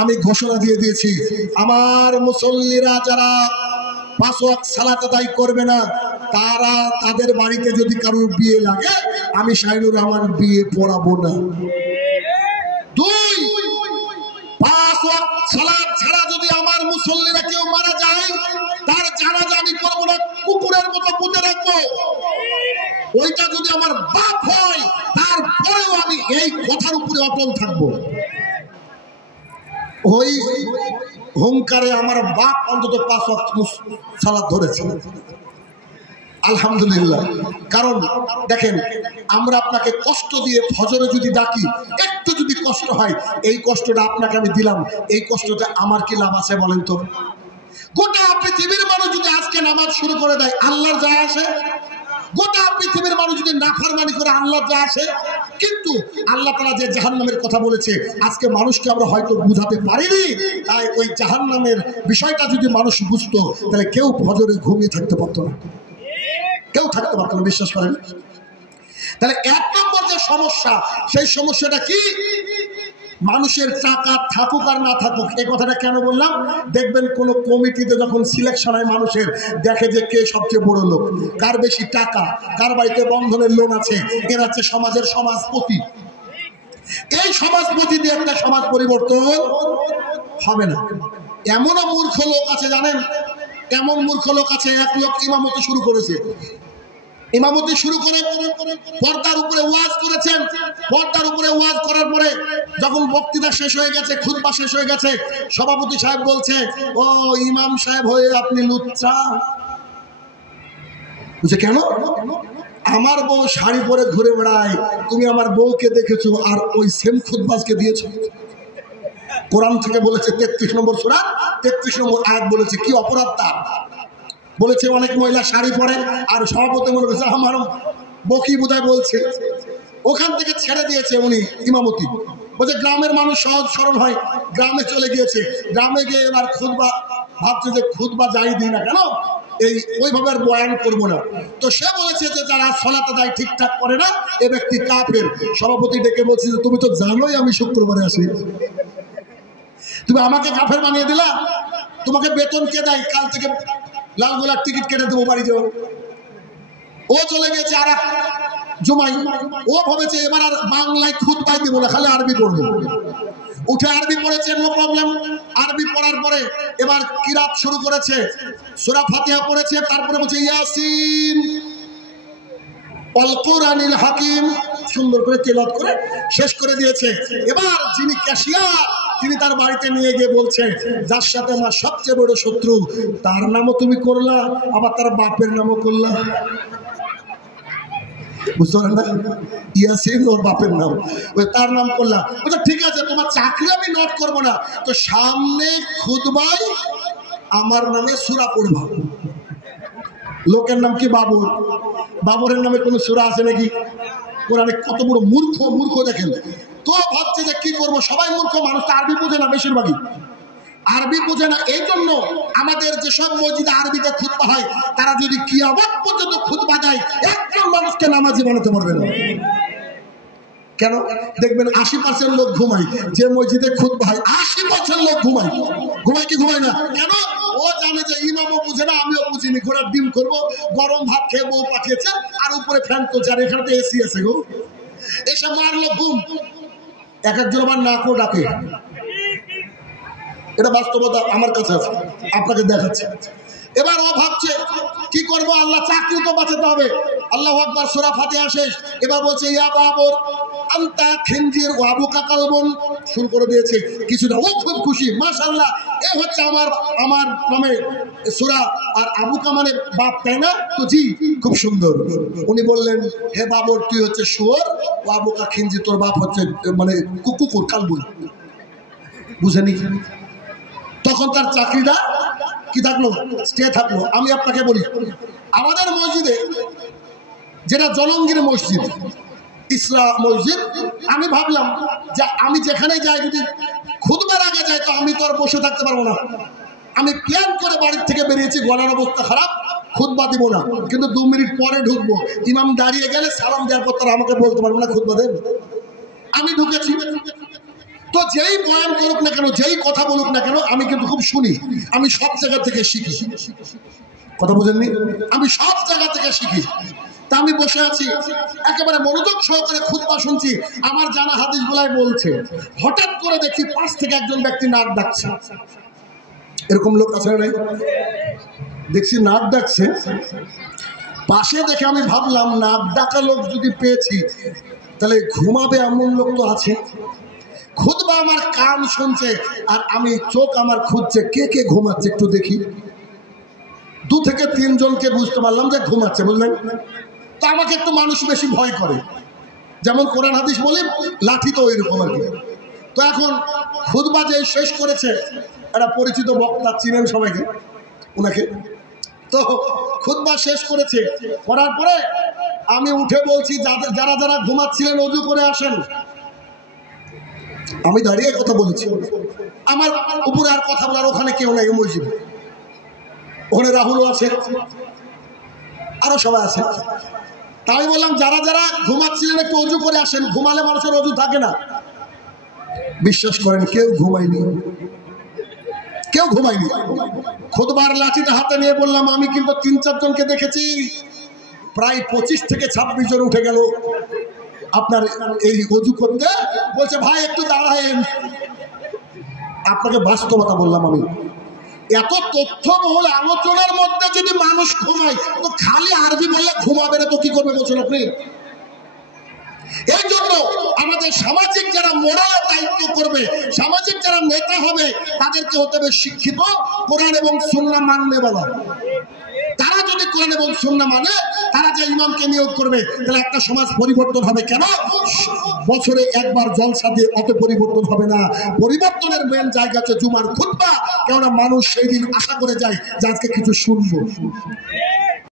আমি ঘোষণা দিয়ে দিয়েছি, আমার মুসল্লিরা যারা 5 ওয়াক্ত সালাত আদায় করবে না, তারা তাদের বাড়িতে যদি কারোর বিয়ে লাগে, আমি শাহিনুর রহমান বিয়ে পড়াবো না। 2, 5 ওয়াক্ত সালাত ছাড়া যদি আমার মুসল্লিরা কেউ মারা যায়, তার জানাজা আমি করবো না, কুকুরের মতো পুঁতে রাখবো। ওইটা যদি আমার বাপ হয়, তারপরেও আমি এই কথার উপরে অটল থাকবো। ওই হুঙ্কারে আমার বাপ অন্তত 5 ওয়াক্ত সালাত ধরেছে, আলহামদুলিল্লাহ। কারণ দেখেন, আমরা আপনাকে কষ্ট দিয়ে ফজরে যদি ডাকি, একটু যদি কষ্ট হয়, এই কষ্টটা আপনাকে আমি দিলাম, এই কষ্টটা আমার কি লাভ আছে বলেন তো? গোটা পৃথিবীর মানুষ যদি আজকে নামাজ শুরু করে দেয়, আল্লাহর যায় আসে? গোটা পৃথিবীর মানুষ যদি নাফরমানি করে, আল্লাহর যায় আসে? কিন্তু আল্লাহ তাআলা যে জাহান্নামের কথা বলেছে, আজকে মানুষকে আমরা হয়তো বুঝাতে পারিনি। তাই ওই জাহান্নামের বিষয়টা যদি মানুষ বুঝতো, তাহলে কেউ ফজরে ঘুমিয়ে থাকতে পারতো না, কেউ থাকতে পারতো না, বিশ্বাস করেন। তাহলে 1 নম্বর যে সমস্যা, সেই সমস্যাটা কি? মানুষের টাকা থাকুক আর না থাকুক। এই কথাটা কেন বললাম? দেখবেন কোন কমিটিতে যখন সিলেকশন হয় মানুষের, দেখে যে কে সবচেয়ে বড় লোক, কার বেশি টাকা, কার বাড়িতে বন্ধনের লোন আছে, এরা হচ্ছে সমাজের সমাজপতি। এই সমাজপতি দিয়ে একটা সমাজ পরিবর্তন হবে না। এমনও মূর্খ লোক আছে জানেন, এমন মূর্খ লোক আছে, এক লোক ইমামতি শুরু করেছে, ইমামতি শুরু করে পর্দার উপরে ওয়াজ করেছেন। পর্দার উপরে ওয়াজ করার পরে যখন বক্তৃতা শেষ হয়ে গেছে, খুতবা শেষ হয়ে গেছে, সভাপতি সাহেব বলছে, ও ইমাম সাহেব হয়ে আপনি লুচ্চা? বুঝছে কেন? আমার বউ শাড়ি পরে ঘুরে বেড়ায়, তুমি আমার বউকে দেখেছো আর ওই সেম খুতবাজকে দিয়েছো। কোরআন থেকে বলেছে 33 নম্বর সূরা 33 নম্বর আয়াত বলেছে, কি অপরাধ তার? বলেছে অনেক মহিলা শাড়ি পরে, আর সভাপতি মনে করছে আমার বকি বোধহয় বলছে। ওখান থেকে ছেড়ে দিয়েছে উনি ইমামতি। বলছে গ্রামের মানুষ সহজ সরল হয়, গ্রামে চলে গিয়েছে। গ্রামে গিয়ে এবার খুতবা ভাবছে যে খুতবা যাই দিই না কেন, এই ওইভাবে আর বয়ান করবো না। তো সে বলেছে যে যারা সালাত আদায় ঠিকঠাক করে না, এ ব্যক্তি কাফের। সভাপতি ডেকে বলছে যে তুমি তো জানোই আমি শুক্রবারে আসি, তুমি আমাকে কাফের বানিয়ে দিলা, তোমাকে বেতন কে দেয়? কাল থেকে লালগোলার টিকিট কেটে দেবো, বাড়ি যাও। ও চলে গেছে আর এক জুমাই, ও ভাবেছে এবার আর বাংলায় খুতবাই দেবো না, খালি আরবি পড়বো। উঠে আরবি পড়েছে, নো প্রবলেম। আরবি পড়ার পরে এবার কিরাত শুরু করেছে, সূরা ফাতিহা পড়েছে, তারপরে বলছে ইয়াসিন ওয়াল কুরআনিল হাকিম, সুন্দর করে তেলাওয়াত করে শেষ করে দিয়েছে। এবার যিনি ক্যাশিয়ার, তিনি তার বাড়িতে নিয়ে গিয়ে বলছে, যার সাথে আমার সবচেয়ে বড় শত্রু, তার নামও তুমি করলা, আবার তার বাপের নামও করলা। বুঝতে পারেন না? ইয়াসিন ওর বাপের নাম, ওই তার নাম করলা। বলছে ঠিক আছে, তোমার চাকরি আমি নোট করবো না, তো সামনে খুতবায় আমার নামে সূরা পড়বা। লোকের নাম কি বাবর, বাবরের নামে কোনো সূরা আছে নাকি? কোরআনে কত বড় মূর্খ, মূর্খ দেখেন তো। ভাবছে যে কি করবো, সবাই মূর্খ মানুষ, তো আরবি বোঝে না, বেশিরভাগই আরবি বোঝে না। এই জন্য আমাদের যেসব মসজিদে আরবিতে খুতবা হয়, তারা যদি কিয়ামত পর্যন্ত খুতবা দেয়, একজন মানুষকে নামাজি বানাতে পারবে না। কেন? দেখবেন 80% লোক ঘুমায়, যে মসজিদে খুতবা হয় 80% লোক ঘুমায়। ঘুমায় কি ঘুমায় না? কেন? ও জানে যে ইমামও বুঝে না, আমিও বুঝিনি, ঘোড়ার ডিম করবো, গরম ভাত খেয়ে বউ পাঠিয়েছে, আর উপরে ফ্যান চলছে, আর এখানে তো এসি আছে গো। এসে মারলো ঘুম, এক একজন আবার নাকও ডাকে। এটা বাস্তবতা আমার কাছে আছে, আপনাকে দেখাচ্ছে। এবার ও ভাবছে কি করবো, আল্লাহ চাকরি তো বাঁচাতে হবে। আল্লাহু আকবার, সূরা ফাতিহা শেষ। এবার বলছে ইয়া বাবর আনতা খিনজির ওয়া আবুকা কালবুন, শুরু করে দিয়েছে কিছুটা। ও খুব খুশি, মাশাআল্লাহ, এ হচ্ছে আমার নামে সূরা, আর আবুকা মানে বাপ, তাই না? তো জি, খুব সুন্দর। উনি বললেন, হে বাবর, তুই হচ্ছে শুয়োর, ও আবুকা খিনজি, তোর বাপ হচ্ছে মানে কুকুর, কালবুন। বুঝেনি? তখন তার চাকরিটা কি থাকলো? স্টে থাকলো। আমি আপনাকে বলি, আমাদের মসজিদে, যেটা জলঙ্গির মসজিদ, ইসলাম মসজিদ, আমি ভাবলাম যে আমি যেখানে যাই, যদি খুতবার আগে যাই, তো আমি তো আর বসে থাকতে পারবো না। আমি প্ল্যান করে বাড়ির থেকে বেরিয়েছি, গলার অবস্থা খারাপ, খুতবা দিব না, কিন্তু 2 মিনিট পরে ঢুকবো। ইমাম দাঁড়িয়ে গেলে সালাম দেওয়ার পর তারা আমাকে বলতে পারবো না খুতবা দেন। আমি ঢুকেছি, তো যেই বয়ান করুক না কেন, যেই কথা বলুক না কেন, আমি কিন্তু খুব শুনি, আমি সব জায়গা থেকে শিখি। কথা বুঝেননি? আমি সব জায়গা থেকে শিখি। তা আমি বসে আছি, একেবারে মনোযোগ সহকারে খুতবা শুনছি, আমার জানা হাদিস গুলাই বলছে। হঠাৎ করে দেখি পাশ থেকে একজন ব্যক্তি নাক ডাকছে। এরকম লোক আছে নাই? দেখছি নাক ডাকছে, পাশে দেখে আমি ভাবলাম নাক ডাকা লোক যদি পেয়েছি তাহলে ঘুমাবে এমন লোক তো আছে। খুতবা আমার কান শুনছে আর আমি চোখ আমার খুঁজছে কে কে ঘুমাচ্ছে একটু দেখি। 2 থেকে 3 জনকে বুঝতে পারলাম যে ঘুমাচ্ছে, বুঝলেন? তো আমাকে একটু মানুষ বেশি ভয় করে, যেমন কোরআন হাদিস বলি, লাঠি তো ওইরকম আর কি। তো এখন খুতবা যে শেষ করেছে, একটা পরিচিত বক্তা, চিনেন সবাইকে ওনাকে। তো খুতবা শেষ করেছে, করার পরে আমি উঠে বলছি যারা যারা ঘুমাচ্ছিলেন ওযু করে আসেন। আমি দাঁড়িয়ে কথা বলেছি, আমার উপরে আর কথা বলার ওখানে কেউ নাই মসজিদে। ওখানে রাহুলও আছে, আরো সবাই আছে। তাই বললাম যারা যারা ঘুমাচ্ছিলেন একটু ওযু করে আসেন, ঘুমালে মানুষের ওযু থাকে না। বিশ্বাস করেন কেউ ঘুমায়নি, কেউ ঘুমায়নি। খুতবার লাঠিটা হাতে নিয়ে বললাম আমি কিন্তু 3-4 জনকে দেখেছি, প্রায় 25 থেকে 26 জন উঠে গেল আপনার এই ওযু করতে। বলছে ভাই একটু দাঁড়ায়েন। আপনাকে বাস্তবতা বললাম আমি। এত তথ্যবহুল আলোচনার মধ্যে যদি মানুষ ঘুমায়, তো খালি আরবি বললে ঘুমাবে না তো কি করবে বলছেন আপনি? এই জন্য আমাদের সামাজিক যারা মোরাল দায়িত্ব করবে, সামাজিক যারা নেতা হবে, তাদেরকে হতে হবে শিক্ষিত, কোরআন এবং সুন্নাহ মাননে বলা। তারা যদি কোরআন এবং সুন্নাহ মানে, তারা যে ইমামকে নিয়োগ করবে, তাহলে একটা সমাজ পরিবর্তন হবে। কেন? বছরে একবার জলসা দিয়ে অত পরিবর্তন হবে না। পরিবর্তনের মেন জায়গা হচ্ছে জুমার খুতবা। কেননা মানুষ সেই দিন আশা করে যায় যে আজকে কিছু শুনবো।